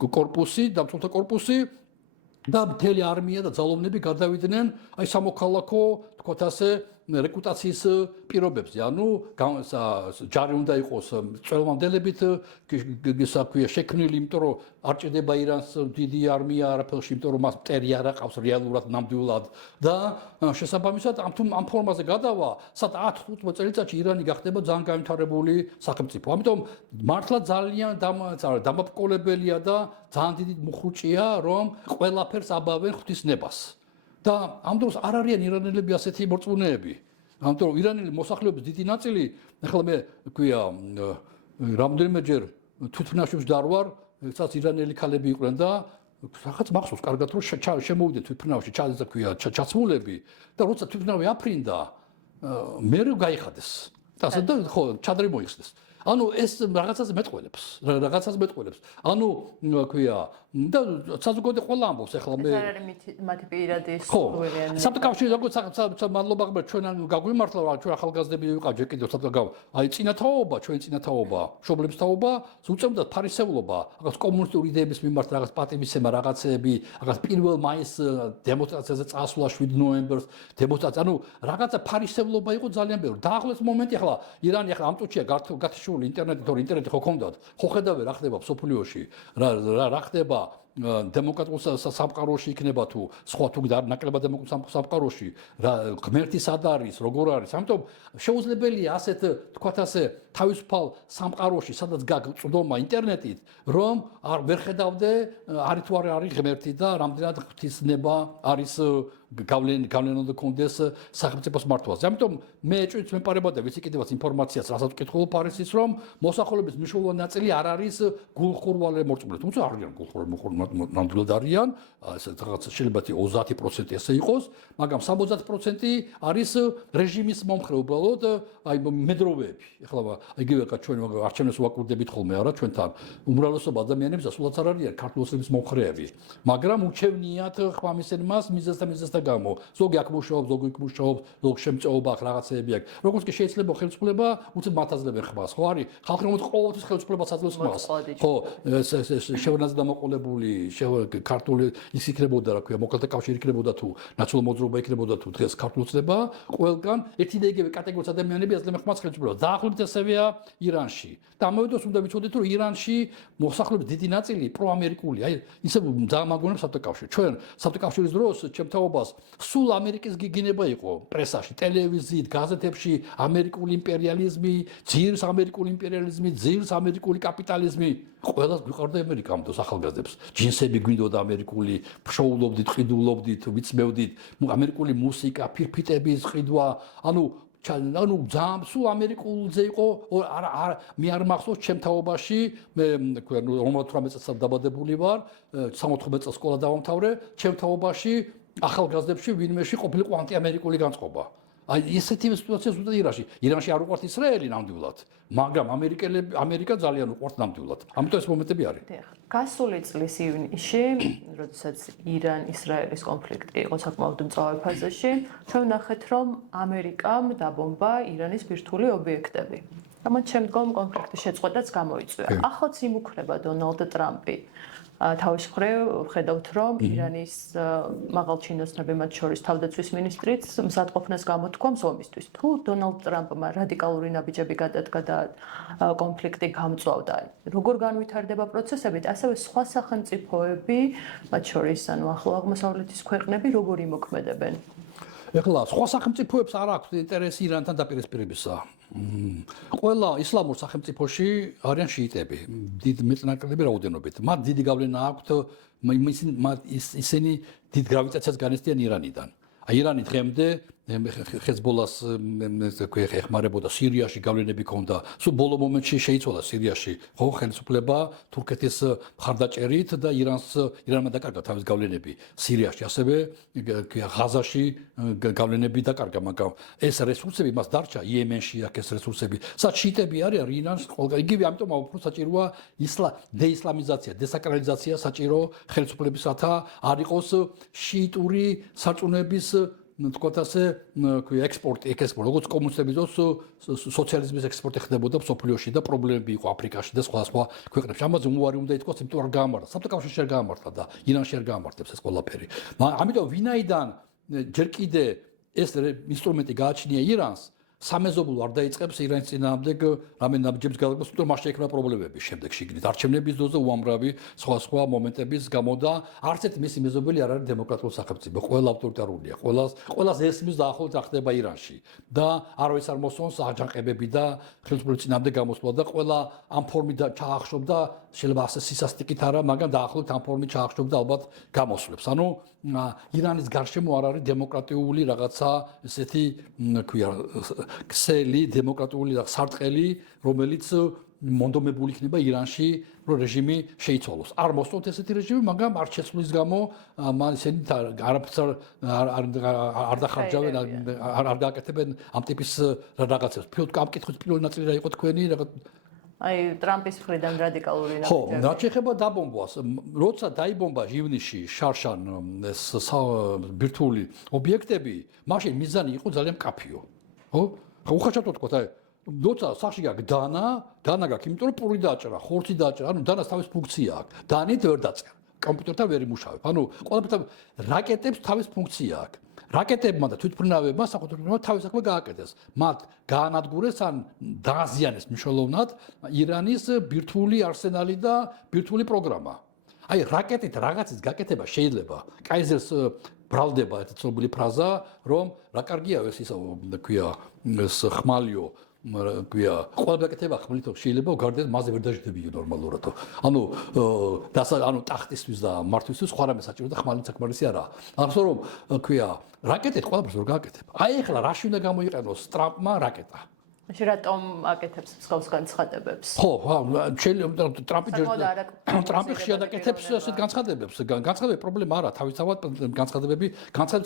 კორპუსი, დამცველთა კორპუსი და მთელი არმია და ძალოვნები გადავიდნენ აი სამოქალაქო, თქვათ ასე, რეკრუტაციის პირობებზე. ანუ ჯარი უნდა იყოს წველმანდელებით შექმნილი, იმიტომ რომ არ ჭირდება ირანს დიდი არმია არაფერში, იმიტომ რომ მას მტერი არ აყავს რეალურად ნამდვილად და შესაბამისად ამ ფორმაზე გადავა 10-15 წელიწადში ირანი გახდება ძალიან განვითარებული სახელმწიფო. ამიტომ მართლა ძალიან დამაბკოლებელია და ძალიან დიდი მუხრუჭია, რომ ყველაფერს აბავენ ღვთისნებას. და ამ დროს არ არიან ირანელები ასეთი მორწმუნეები. ამიტომ ირანელი მოსახლეობის დიდი ნაწილი, ახლა მე ვქვია, რამდენიმეჯერ თვითმფრინავში დავარ, სადაც ირანელი ქალები იყვნენ და რაღაც მახსოვს კარგად რომ შემოვიდნენ თვითმფრინავში, ჩაცმულები და როცა თვითმფრინავი აფრინდა, მე გაიხადეს. და ხო, ჩადრი მოიხსნეს. ანუ ეს რაღაცას მეტყველებს. ანუ ვქვია, და საზოგადოება ყველა ამბობს ახლა მე. ეს არ არის მათი პირადი სულველი. საბჭოთა როგორც მადლობა გმირ ჩვენ გაგვიმართლა რა ჩვენ ახალგაზრდები ვიყავ ჯერ კიდევ საბჭოთა აი წინათაობა, ჩვენი წინათაობა, მშობლების თაობა, უწევდა ფარისევლობა, რაღაც კომუნისტური იდეების მიმართ რაღაც პატივისცემა რაღაცეები, რაღაც 1 მაისს დემონსტრაციაზე წასვლა 7 ნოემბერს დემონსტრაცია, ანუ რაღაცა ფარისევლობა იყო ძალიან ბევრი. დაახლოებით მომენტი ახლა ირანი ახლა ამ წუთშია გათიშული ინტერნეტი ხო ქონდათ, ხო ხედავე რა ხდება სოფლიოში, რა ხდება დემოკრატიულ სამყაროში იქნება თუ სხვა თუ ნაკლებად დემოკრატიულ სამყაროში რა ღმერთი სად არის, როგორ არის. ამიტომ შეუძლებელია ასეთ თქვათ ასე თავისუფალ სამყაროში, სადაც გაწვდომა ინტერნეტით, რომ ვერ ხედავდე არის თუ არ არის ღმერთი და რამდენად ღვთისნება არის გავლენა უნდა კონდეს სახელმწიფოს მართვაზე. ამიტომ მე ეჭვით მეპარება და ვიცი კიდევაც ინფორმაციას, რასაც ვკითხულობ არის რომ მოსახლეობის მნიშვნელოვანი ნაწილი არ არის გულხურვალე მორწმუნე. თუმცა არიან გულხურვალე ნამდვილად არიან, რაღაც შეიძლება 30% ესე იყოს, მაგრამ 70% არის რეჟიმის მომხრე უბრალოდ, აი მედროვეები. ეხლა იგივე ჩვენ არჩევნებს ვაკურდებით ხოლმე არა ჩვენთან. უმრავლესობა ადამიანებს სულაც არ არიან ქართულოსების მომხრეები, მაგრამ უჩვენიათ ხმამისერმას მიზეზთა გამო. ზოგი აქ მუშაობს, ზოგი იქ მუშაობს, ზოგი შემწეობა რაღაცეები აქვს. როგორც კი შეიძლება ხელისუფლება უცებ მათაზლებენ ხმას, ხო არის? ხალხი რომელიც ყოველთვის ხელისუფლებას აძლევს ხმას. ხო, შევნაზე დამოყოლებული, ქართული ის იქნებოდა, რა ქვია, მოქალაქეთა კავშირი იქნებოდა თუ ნაციონალური მოძრაობა იქნებოდა თუ დღეს ქართულოცნება, ყველგან ერთი და იგივე კატეგორიის ადამიანები აძლევენ ხმას ხელისუფლებას. დაახლოებით ესევეა ირანში. და ამავე დროს უნდა ვიცოდეთ, რომ ირანში მოსახლეობის დიდი ნაწილი პროამერიკულია. აი, ისე ძალიან მაგონებს საბჭოთა კავშირი. ჩვენ საბჭოთა კავშირის დროს ჩემთაობას სულ ამერიკის გიგინება იყო პრესაში, ტელევიზიით, გაზეთებში, ამერიკული იმპერიალიზმი, ძირს ამერიკული იმპერიალიზმი, ძირს ამერიკული კაპიტალიზმი. ყველას გვიყარდა ამერიკა ამ დროს ახალგაზრდებს. ჯინსები გვინდოდა ამერიკული, ფშოულობდით, ყიდულობდით, ვიცმევდით, ამერიკული მუსიკა, ფირფიტების ყიდვა, ანუ ძალიან სულ ამერიკულზე იყო, მე არ მახსოვს ჩემთაობაში, მე 58 წელს დაბადებული ვარ, 69 წელს სკოლა დავამთავრე, ჩემთაობაში ახალგაზრდებში ვინმეში ყოფილიყო ანტიამერიკული განწყობა. აი ესეთი სიტუაცია ზუსტად ირანში არ უყვართ ისრაელი ნამდვილად, მაგრამ ამერიკა ძალიან უყვართ ნამდვილად. ამიტომ ეს მომენტები არის. გასული წლის ივნისში, როდესაც ირან-ისრაელის კონფლიქტი იყო საკმაოდ მწვავე ფაზაში, ჩვენ ვნახეთ, რომ ამერიკამ დაბომბა ირანის ბირთვული ობიექტები. ამან შემდგომ კონფლიქტის შეწყვეტაც გამოიწვია. ახლაც იმუქრება დონალდ ტრამპი თავის მხრივ ხედავთ, რომ ირანის მაღალჩინოსნები, მათ შორის თავდაცვის მინისტრიც მზადყოფნას გამოთქვამს ომისთვის. თუ დონალდ ტრამპმა რადიკალური ნაბიჯები გადადგა და კონფლიქტი გამწვავდა, როგორ განვითარდება პროცესებით, ასევე სხვა სახელმწიფოები, მათ შორის ახლო აღმოსავლეთის ქვეყნები, როგორ იმოქმედებენ? ეხლა სხვა სახელმწიფოებს არ აქვს ინტერესი ირანთან დაპირისპირებისა. ყველა ისლამურ სახელმწიფოში არიან შიიტები, დიდი მეტნაკლები რაოდენობით. მათ დიდი გავლენა აქვთ, ისინი დიდ გრავიტაციას განიცდიან ირანიდან. ირანი დღემდე ხეზბოლას ეხმარებოდა სირიაში გავლენები ჰქონდა. სულ ბოლო მომენტში შეიცვალა სირიაში ხო ხელისუფლება თურქეთის მხარდაჭერით და ირანმა დაკარგა თავის გავლენები სირიაში, ასევე ღაზაში გავლენები დაკარგა, მაგრამ ეს რესურსები მას დარჩა იემენში აქ ეს რესურსები. სადაც შიიტები არიან ირანს იგივე ამიტომ უფრო საჭიროა დეისლამიზაცია, დესაკრალიზაცია საჭირო ხელისუფლებისათა არ იყოს შიიტური სარწმუნოების თქვათ ასე ექსპორტი, როგორც კომუნისტების დროს სოციალიზმის ექსპორტი ხდებოდა მსოფლიოში და პრობლემები იყო აფრიკაში და სხვა ქვეყნებში. ამაზე უარი უნდა ითქვას, იმიტომ არ გაამართლა. საბჭოთა კავშირში არ გაამართლა და ირანში არ გაამართლებს ეს ყველაფერი. ამიტომ ვინაიდან ჯერ კიდე ეს ინსტრუმენტი გააჩნია ირანს, სამეზობლო არ დაიწყებს ირანის წინააღმდეგ რამე ნაბიჯებს გადაგმოს, თუმცა მას შეექმნა პრობლემები შემდეგ შიგნით. არჩევნების დონეზე უამრავი სხვა მომენტების გამო და არც ერთი მისი მეზობელი არ არის დემოკრატიული სახელმწიფო. ყველა ავტორიტარულია, ყველას ესმის დაახლოებით არ ხდება ირანში და არავის არ მოსვონს აჯანყებები და ხელისუფლების წინააღმდეგ გამოსვლა და ყველა ამ ფორმით ჩაახშობდა, შეიძლება ასე სისასტიკით არა, მაგრამ დაახლოებით ამ ფორმით ჩაახშობდა ალბათ გამოსვლებს. ანუ ირანის გარშემო არ არის დემოკრატიული რაღაცა ესეთი ქსელი, დემოკრატიული სარტყელი, რომელიც მონდომებული იქნება ირანში, რომ რეჟიმი შეიცვალოს. არ მოსწონთ ესეთი რეჟიმი, მაგრამ არ შეცვლის გამო ისინი არაფერს არ დახარჯავენ, არ გააკეთებენ ამ ტიპის რაღაცებს. ამ კითხვის პირველი ნაწილი რა იყო თქვენი? ტრამპის მხრიდან რადიკალური ნაბიჯები. ხო, რაც შეეხება დაბომბვას, როცა დაიბომბა ივნისში შარშან ეს ბირთვული ობიექტები, მაშინ მიზანი იყო ძალიან მკაფიო. ხო? უხაჩად ვთქვათ, როცა სახში გაქვს დანა გაქვს, იმიტომ რომ პური დააჭრა, ხორცი დააჭრა, ანუ დანას თავის ფუნქცია აქვს. დანით ვერ დაწერა. კომპიუტერთან ვერ იმუშავებ. ანუ ყველაფერთან რაკეტებს თავის ფუნქცია აქვს. რაკეტებმა და თვითმფრინავებმა საკუთრებმა თავის საქმე გააკეთეს. მათ გაანადგურეს ან დააზიანეს მნიშვნელოვნად ირანის ბირთვული არსენალი და ბირთვული პროგრამა. აი რაკეტით რაღაცის გაკეთება შეიძლება. კაიზერს ბრალდება ეს ცნობილი ფრაზა, რომ რა კარგია ეს ისა ქვია ეს ხმალიო ქვია ყველა გაკეთება ხმლით შეიძლება გარდეს მასზე ვერ დაждდებიო ნორმალურად. ანუ ტახტისთვის და მართვისთვის სხვა რამე საჭირო და ხმალით საკმარისი არაა. ახსოვ რომ ქვია რაკეტით ყველაფერს ვერ გააკეთებ. აი ეხლა რაში უნდა გამოიყენოს ტრამპმა რაკეტა. რატომ აკეთებს მსგავს განცხადებებს? ხო, ტრამპი ხშირად აკეთებს ასეთ განცხადებებს. განცხადებები პრობლემა არა, თავისთავად განცხადებებს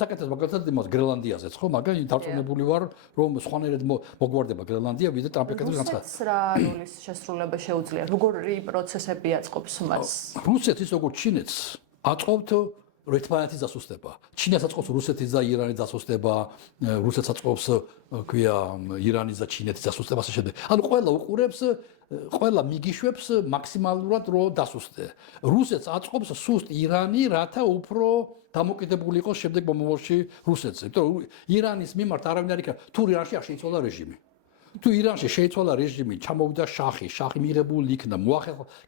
აკეთებს მაგალითად იმას გრენლანდიაზეც, ხო, მაგრამ დარწმუნებული ვარ, რომ სხვანაირად მოგვარდება გრენლანდია, ვიდრე ტრამპი აკეთებს განცხადებებს. რა როლის შესრულება შეუძლია? როგორი პროცესები აწყობს მას? რუსეთს ის როგორც ჩინეთს აწყობთ ერთმანეთის დასუსტება. ჩინეთს აწყობს რუსეთის და ირანის დასუსტება, რუსეთს აწყობს ქვია ირანის და ჩინეთის დასუსტება ასე შემდეგ. ანუ ყველა უყურებს, ყველა მიგიშვებს მაქსიმალურად რო დასუსტე. რუსეთს აწყობს სუსტ ირანი, რათა უფრო დამოკიდებული იყოს შემდეგ მომავალში რუსეთზე. იმიტომ რომ ირანის მიმართ არავინ არ იქნება, თუ ირანში არ შეიცვალა რეჟიმი. თუ ირანში შეიცვალა რეჟიმი, ჩამოვიდა შაჰი მიღებული იქნა,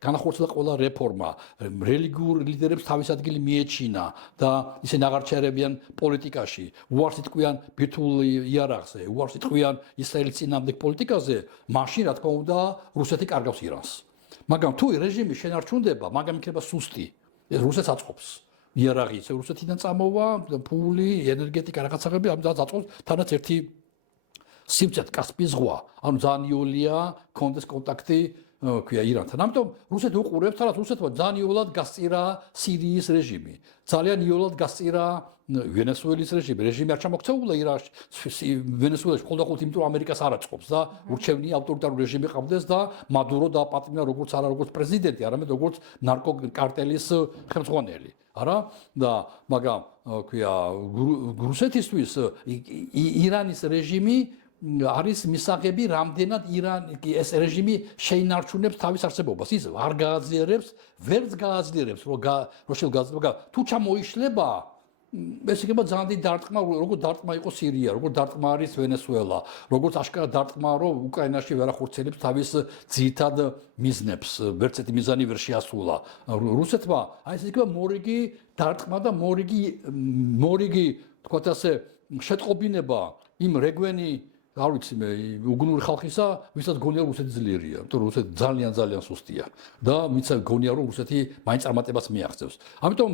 განახორციელა ყველა რეფორმა, რელიგიურ ლიდერებს თავის ადგილი მიეჩინა და ისინი აღარ ჩაერებიან პოლიტიკაში, უარს იტყვიან ბირთვულ იარაღზე, უარს იტყვიან ისრაელის წინააღმდეგ პოლიტიკაზე, მაშინ რა თქმა უნდა რუსეთი კარგავს ირანს. მაგრამ თუ რეჟიმი შენარჩუნდება, მაგრამ იქნება სუსტი, ეს რუსეთს აწყობს. იარაღი ისე რუსეთიდან წამოვა, ფული, ენერგეტიკა რაღაცები, ამიტომ აწყობს თანაც ერთი სიმწეთ კასპიის ზღვა, ანუ ძალიან იოლია კონდეს კონტაქტი ქვია ირანთან. ამიტომ რუსეთი უყურებს, თორემ რუსეთმა ძალიან იოლად გასწირა სირიის რეჟიმი. ძალიან იოლად გასწირა ვენესუელის რეჟიმი. რეჟიმი არ ჩამოქცეულა ირანში, ვენესუელაში მხოლოდ იმიტომ რომ ამერიკას არ აწყობს და ურჩევნია ავტორიტარული რეჟიმი ყავდეს და მადურო დააპატიმრა როგორც არა როგორც პრეზიდენტი, არამედ როგორც ნარკოკარტელის ხელმძღვანელი. არა და მაგრამ ქვია რუსეთისთვის ირანის რეჟიმი არის მისაღები რამდენად ეს რეჟიმი შეინარჩუნებს თავის არსებობას. ის არ გააძლიერებს, ვერც გააძლიერებს, რომ გააძლიერება. თუ ჩამოიშლება ეს იქნება ძალიან დიდი დარტყმა, როგორც დარტყმა იყო სირია, როგორც დარტყმა არის ვენესუელა, როგორც აშკარად დარტყმა, რომ უკრაინაში ვერ ახორციელებს თავის ძირითად მიზნებს, ვერც ერთი მიზანი ვერ შეასრულა. რუსეთმა აი ეს იქნება მორიგი დარტყმა და მორიგი, თქვათ ასე, შეტყობინება იმ რეგვენი არ ვიცი მე უგუნური ხალხისა, ვისაც გონია რუსეთი ძლიერია, იმიტომ რომ რუსეთი ძალიან სუსტია და ვისაც გონია რომ რუსეთი მაინც წარმატებას მიაღწევს. ამიტომ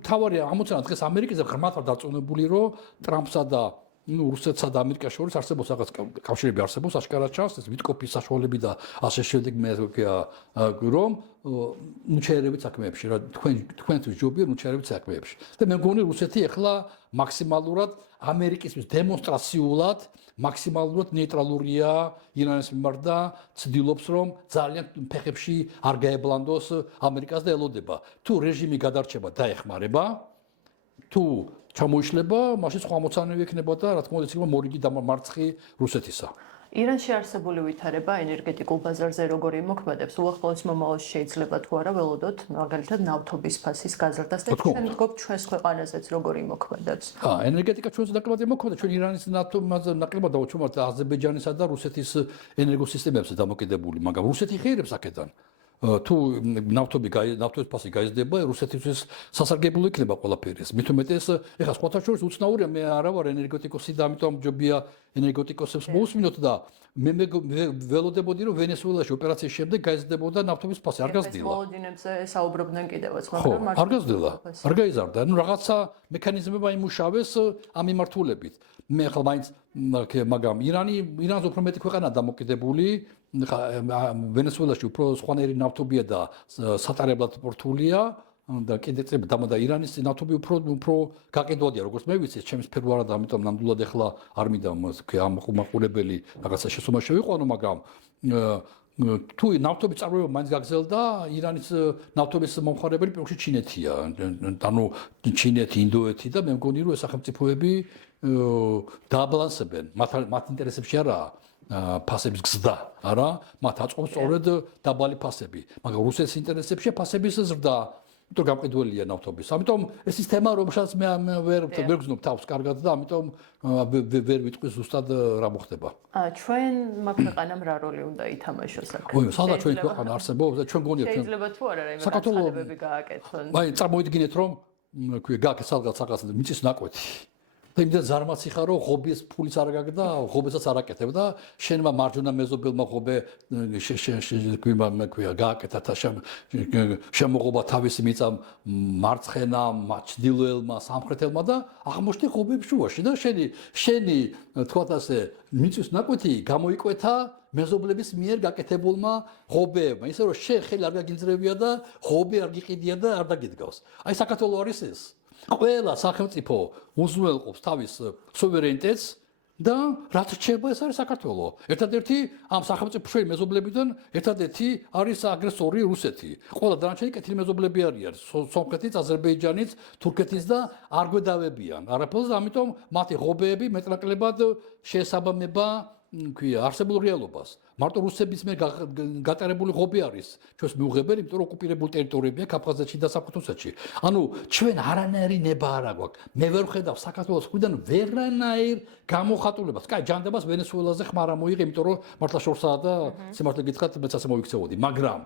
თავარი ამოცანა დღეს ამერიკაზე ღრმად არ დაწუნებული რომ ტრამპსა და რუსეთსა და ამერიკას შორის არსებობს რაღაც კავშირები არსებობს, აშკარად ჩანს ეს ვიტკოფის საშუალები და ასე შემდეგ მე რომ ნუჩერებით საქმეებში რა თქვენთვის ჯობია ნუჩერებით საქმეებში. და მე მგონი რუსეთი ახლა მაქსიმალურად ამერიკისთვის დემონსტრაციულად მაქსიმალურად ნეიტრალურია ირანის მიმართ და ცდილობს რომ ძალიან ფეხებში არ გაებლანდოს ამერიკას და ელოდება. თუ რეჟიმი გადარჩება და ეხმარება, თუ ჩამოიშლება, მაშინ სხვა მოცანები ექნება და რა თქმა უნდა იქნება მორიგი დამარცხი რუსეთისა. ირანში არსებული ვითარება ენერგეტიკულ ბაზარზე როგორ იმოქმედებს, უახლოეს მომავალში შეიძლება თუ არა ველოდოთ, მაგალითად ნავთობის ფასის გაზრდას და ჩვენ მდგობ ჩვენს ქვეყანაზეც როგორ იმოქმედებს. ენერგეტიკა ჩვენს ნაკლებად იმოქმედებს, ჩვენ ირანის ნაკლებად დავუჩვენებთ აზერბაიჯანისა და რუსეთის ენერგოსისტემებზე დამოკიდებული, მაგრამ რუსეთი ხეირებს აქედან. თუ ნავთობის ფასი გაიზრდება, რუსეთისთვის სასარგებლო იქნება ყველაფერი. მით უმეტეს, ეხლა სხვათა შორის უცნაურია, მე არა ვარ ენერგეტიკოსი და ამიტომ ჯობია ენერგეტიკოსებს მოусმინოთ და მე ველოდებოდი რომ ვენესუელაში ოპერაციის შემდეგ გაიზრდებოდა ნავთობის ფასი, არ გაზრდილა. მოლოდინებზე საუბრობდნენ კიდევაც, მაგრამ არ გაზრდილა, არ გაიზარდა. ანუ რაღაცა მექანიზმება იმუშავეს ამ მიმართულებით. მე ახლა მაინც მაგრამ ირანზე უფრო მეტი ქვეყანა დამოკიდებული ვენესუელაში უფრო სხვანაირი ნავთობია და სატარებლად პორტულია და კიდე და ირანის ნავთობი უფრო გაყიდვადია როგორც მე ვიცი ჩემს სფეროა და ამიტომ ნამდვილად ახლა არ მინდა ამ მაყურებელი რაღაცა შესვლა შევიყვანო მაგრამ თუ ნავთობის წარმოება მაინც გაგრძელდა ირანის ნავთობის მომხმარებელი პირველში ჩინეთია ანუ ჩინეთი ინდოეთი და მე მგონი რომ ეს სახელმწიფოები დააბალანსებენ მათ ინტერესებში არაა ფასების გზდა არა მათ აწყობს სწორედ დაბალი ფასები მაგრამ რუსეთის ინტერესებში ფასების ზრდა თუ გამყიდველია ნავთობის ამიტომ ეს ის თემა რომელსაც მე ვერ გზნობ თავს კარგად და ამიტომ ვერ ვიტყვი ზუსტად რა მოხდება ჩვენ მაგ ქვეყანამ რა როლი უნდა ითამაშოს აქ სადაც ჩვენი ქვეყანა არსებობს და ჩვენ გონია ჩვენ შეიძლება თუ არა რაიმე განცხადებები გააკეთონ აი წარმოვიდგინეთ რომ გააკეთე სადღაც მიწის ნაკვეთი და იმდენ ზარმაცი ხარ რომ ღობის ფულიც არ გაგდა ღობესაც არ აკეთებ და შენმა მარჯვენა მეზობელმა ღობე გააკეთა და შემოღობა თავისი მიწა მარცხენა ჩრდილოელმა სამხრეთელმა და აღმოჩნდი ღობების შუაში და შენი თქვათ ასე მიწის ნაკვეთი გამოიკვეთა მეზობლების მიერ გაკეთებულმა ღობეებმა ისე რომ შენ ხელი არ გაგინძრებია და ღობე არ გიყიდია და არ დაგიდგავს აი საქართველოს არის ეს ყველა სახელმწიფო უზრუნველყოფს თავის სუვერენიტეტს და რაც რჩება ეს არის საქართველოს. ერთადერთი ამ სახელმწიფოებში მეზობლებიდან ერთადერთი არის აგრესორი რუსეთი. ყველა დანარჩენი კეთილი მეზობლები არიან. სომხეთის, აზერბაიჯანის, თურქეთის და არ გვედავებიან. არაფერს ამიტომ მათი ღობეები მეტნაკლებად შეესაბამება არსებულ რეალობას. მარტო რუსების მე გატარებული ღობე არის ჩვენს მიუღებელი, იმიტომ რომ ოკუპირებული ტერიტორიებია კავკასიაში და საფრთხეთში. ანუ ჩვენ არანაირი ნება არ აქვს. მე ვერ ვხედავ საქართველოს მხრიდან ვერანაირ გამოხატულებას. კაი, ჯანდაბას ვენესუელაზე ხმარ ამოიღე, იმიტომ რომ მართლა შორსაა და სიმართლე გითხრათ, მეც ასე მოვიქცეოდი, მაგრამ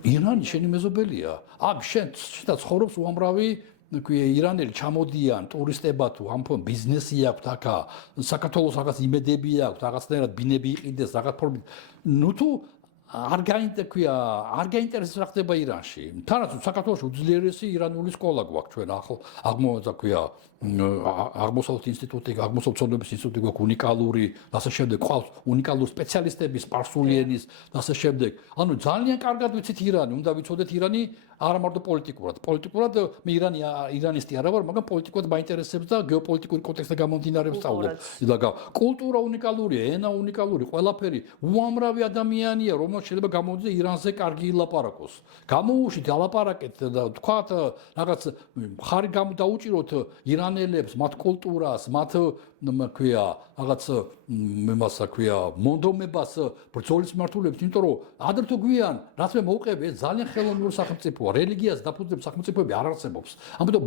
ირანი შენი მეზობელია. აქ შენ ცხოვრობს უამრავი ირანელი ჩამოდიან ტურისტებად თუ ამ ბიზნესი აქვს აქა საქართველოს რაღაც იმედები აქვს რაღაცნაირად ბინები იყიდეს რაღაც ფორმით ნუ თუ არ გაინტერესებს რა ხდება ირანში თანაც საქართველოში უძლიერესი ირანული სკოლა გვაქვს ჩვენ აღმოსავლეთ ინსტიტუტი აღმოსავლეთ ცოდნების ინსტიტუტი გვაქვს უნიკალური ასე შემდეგ ყავს უნიკალური სპეციალისტები სპარსული ენის ასე შემდეგ ანუ ძალიან კარგად ვიცით ირანი უნდა ვიცოდეთ ირანი არა მარტო პოლიტიკურად მე ირანისტი არა ვარ მაგრამ პოლიტიკურად მაინტერესებს და გეოპოლიტიკური კონტექსტზე გამომდინარე ვსწავლობ და კულტურა უნიკალურია ენა უნიკალური ყველაფერი უამრავი ადამიანია რომელშიც შეიძლება გამოვიდეს ირანზე კარგი ilaparako's. Გამოუშვით ალაპარაკეთ და თქვათ რაღაც ხარი დაუჭიროთ ირანელებს, მათ კულტურას, მათ ქვია რაღაც იმასა ქვია მონდომებას ბრძოლის მართულებს, იმიტომ რომ ადრე თუ გვიან რაც მე მოვყევი ეს ძალიან ხელოვნური სახელმწიფოა, რელიგიას დაფუძნებული სახელმწიფოები არ არსებობს. ამიტომ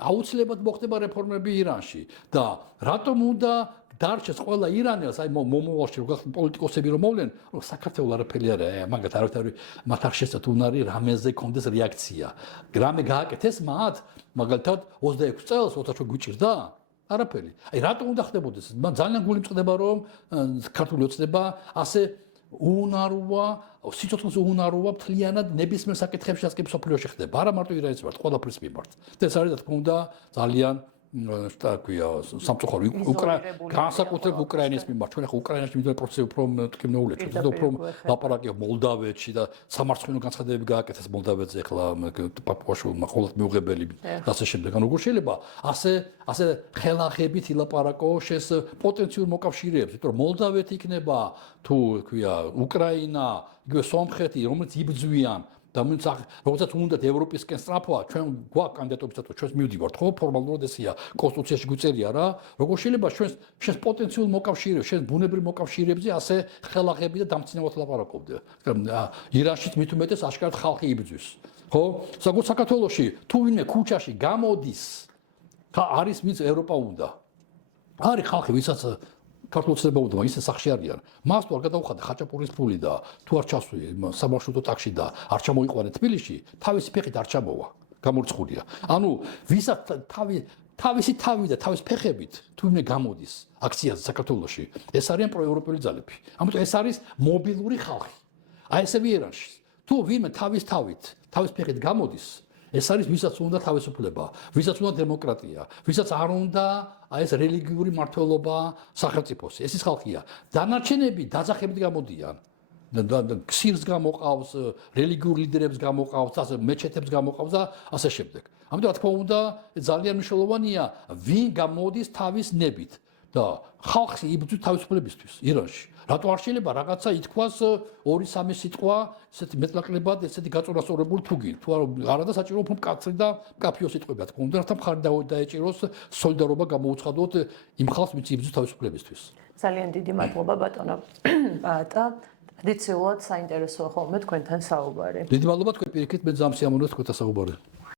აუცილებლად მოხდება რეფორმები ირანში და რატომ უნდა დარჩეს ყველა ირანელს, აი მომავალში როგორ პოლიტიკოსები რომ მოვლენ, რომ საქართველოს არაფერი არ არის, მაგათ არავითარი მათ არ შეცდათ უნარი რამეზე კონდეს რეაქცია. რამე გააკეთეს მათ, მაგალითად 26 წელს 20 გვიჭირდა? არაფერი. აი რატომ უნდა ხდებოდეს? მან ძალიან გული მწყდება რომ ქართული ოცნება ასე უნაროა, სიცოცხლეზე უნაროა მთლიანად ნებისმიერ საკითხებში ასკი სოფლიოში ხდება. არა მარტო ირანის მიმართ, ყველაფრის მიმართ. და ეს არის რა თქმა უნდა ძალიან такая სამწუხარო განსაკუთრებით უკრაინის მიმართ. ჩვენ ახლა უკრაინაში მიდრე პროცესი უფრო მტკივნეულია. ჩვენ უფრო ლაპარაკია მოლდავეთში და სამართლიანო განცხადებები გააკეთეს მოლდავეთზე ახლა პაპუაშვილმა ყოველთ მიუღებელი ასე შემდეგ. ანუ როგორ შეიძლება ასე ხელახებით ილაპარაკო შეს პოტენციურ მოკავშირეებს, იმიტომ რომ მოლდავეთი იქნება თუ ქვია უკრაინა, იგივე სომხეთი, რომელიც იბრძვიან და როდესაც უნდათ ევროპისკენ სწრაფვა, ჩვენ გვაქვს კანდიდატობისათვის ჩვენს მივდივართ, ხო, ფორმალურად ესეა, კონსტიტუციაში გვიწერია რა. როგორ შეიძლება ჩვენს პოტენციურ მოკავშირეებს, ჩვენს ბუნებრივ მოკავშირეებზე ასე ხელახები და დამცინავად ლაპარაკობდე. ირანშიც მით უმეტეს აშკარად ხალხი იბრძვის. ხო? საქართველოში თუ ვინმე ქუჩაში გამოდის, არის ვინც ევროპა უნდა. არის ხალხი, ვისაც ქართულ ოცნება უნდა, ისე სახში არიან. მას თუ არ გადაუხადა ხაჭაპურის ფული და თუ არ ჩასვი სამარშრუტო ტაქსი და არ ჩამოიყვანა თბილისში, თავისი ფეხით არ ჩამოვა. გამორიცხულია. ანუ ვისაც თავისი თავი და თავის ფეხებით თუ ვინმე გამოდის აქციაზე საქართველოში, ეს არიან პროევროპელი ძალები. ამიტომ ეს არის მობილური ხალხი. აი ესები ირანში. თუ ვინმე თავის თავით, თავის ფეხით გამოდის, ეს არის ვისაც უნდა თავისუფლება, ვისაც უნდა დემოკრატია, ვისაც არ უნდა აი ეს რელიგიური მართლობა სახელმწიფოს. ეს ის ხალხია. დანარჩენები დაძახებით გამოდიან. ქსირს გამოყავს, რელიგიურ ლიდერებს გამოყავს, ასე მეჩეთებს გამოყავს და ასე შემდეგ. ამიტომ რა თქმა უნდა, ძალიან მნიშვნელოვანია, ვინ გამოდის თავის ნებით და ხალხი იბრძვის თავისუფლებისთვის ირანში. რატო არ შეიძლება რაღაცა ითქვას 2-3 სიტყვა, ესეთი მეტნაკლებად, ესეთი გაწონასწორებული თუგი. თუ არა და საჭირო უფრო მკაცრი და მკაფიო სიტყვები, რა თქმა უნდა, რათა მხარი დაეჭიროს სოლიდარობა გამოუცხადოთ იმ ხალხს, ვინც იბრძვის თავისუფლებისთვის. ძალიან დიდი მადლობა ბატონო პაატა. ტრადიციულად საინტერესოა ხოლმე თქვენთან საუბარი. დიდი მადლობა თქვენ პირიქით, მე ძალიან სიამოვნებთ თქვენთან საუბარი.